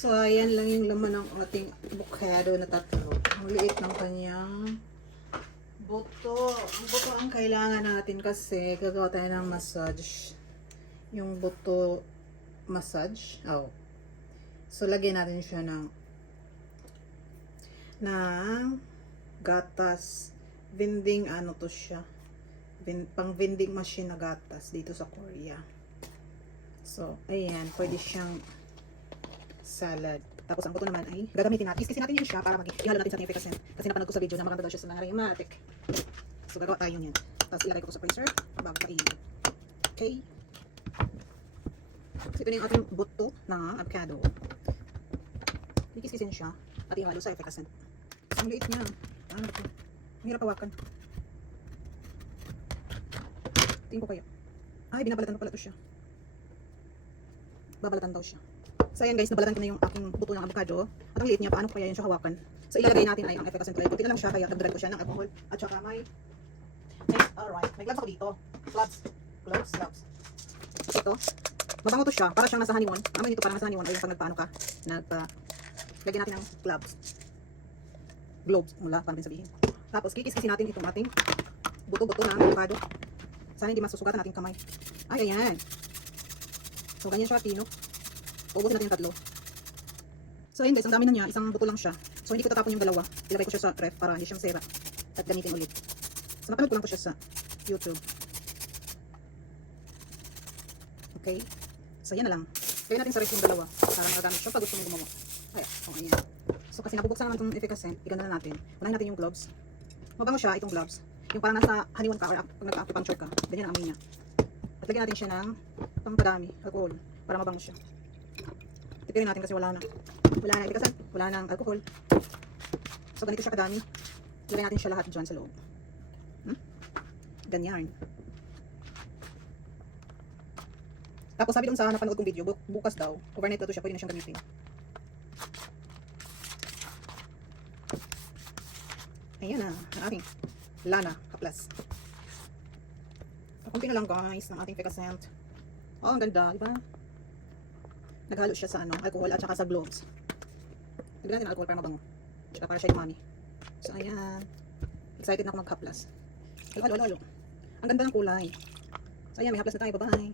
So, ayan lang yung laman ng ating avocado na tatlo. Ang liit ng kanyang buto. Ang buto ang kailangan natin kasi gagawa tayo ng massage. Yung buto massage. Oh. So, lagyan natin siya ng gatas. Vending ano to siya. Pang vending machine na gatas dito sa Korea. So, ayan. Pwede siyang salad. Tapos ang buto naman ay gagamitin natin. Iskisin natin yan siya para ihalo natin sa ating efficacy. Kasi napanood ko sa video na maganda daw siya sa mga rheumatic. So gagawa tayo niyan. Tapos ilagay ko sa freezer bago kainin. Okay? So ito na yung ating buto ng avocado. Ikiskisin siya at ihalo sa efficacy. Ang liit niya. Ano ito? Mahirap hawakan. Tingin ko kaya. Ay, binabalatan ko pala ito siya. Babalatan daw siya. So ayan guys, nabalatan ko na yung aking buto ng avocado. At ang liit niya, paano ko kaya yun siya hawakan? So ilalagay natin ay ang efficacy oil. Kunti na lang siya, kaya dagdagan ko siya ng alcohol. At saka may gloves ako dito. Gloves. Ito. Mabango to siya, para siyang nasa honeymoon. Amoy nito parang nasa honeymoon. Ayun, pag nagpaano ka, lagyan natin ng globes. Mula, paano din sabihin. Tapos kikiskisin natin itong ating buto-buto ng avocado. Sana hindi masusugatan natin kamay. Ay, ayan. So ganyan siya, tino. Ubusin natin yung tatlo. So ayun guys, ang dami na niya. Isang buto lang siya. So hindi ko tatapon yung dalawa. Ilagay ko siya sa ref para hindi siyang sira. At gamitin ulit. So napanood ko lang ko siya sa YouTube. Okay. So yan na lang. Lagyan natin sa ref yung dalawa. Para magagamit siya pag gusto mong gumawa. Ay, oh, ayan. So kasi nabubuksan naman itong efficacy. Iganda na natin. Unahin natin yung gloves. Mabango siya itong gloves. Yung parang nasa honeymoon ka or pag nag-acupuncture ka. Ganyan ang amoy niya. At lagyan natin siya ng itong padami, alcohol. Para mabango siya. Tipirin natin kasi wala na efficacy, wala nang alcohol. So ganito siya kadami. Ilagay natin siya lahat dyan sa loob. Ganyan. Tapos sabi dun sa napanood kong video, bukas daw, overnight daw to siya, pwede na siyang gamitin. Ayan na, ang ating Lana Kaplas. So, kunti na lang guys ng ating Pecascent. Oh, ang ganda, diba? Naghalo siya sa alcohol at saka sa gloves. Lagyan natin ng alcohol para mabango. Tsaka para siya yung money. So, ayan. Excited na ako mag-haplas. Halo. Ang ganda ng kulay. So, ayan, may haplas na tayo. Bye-bye.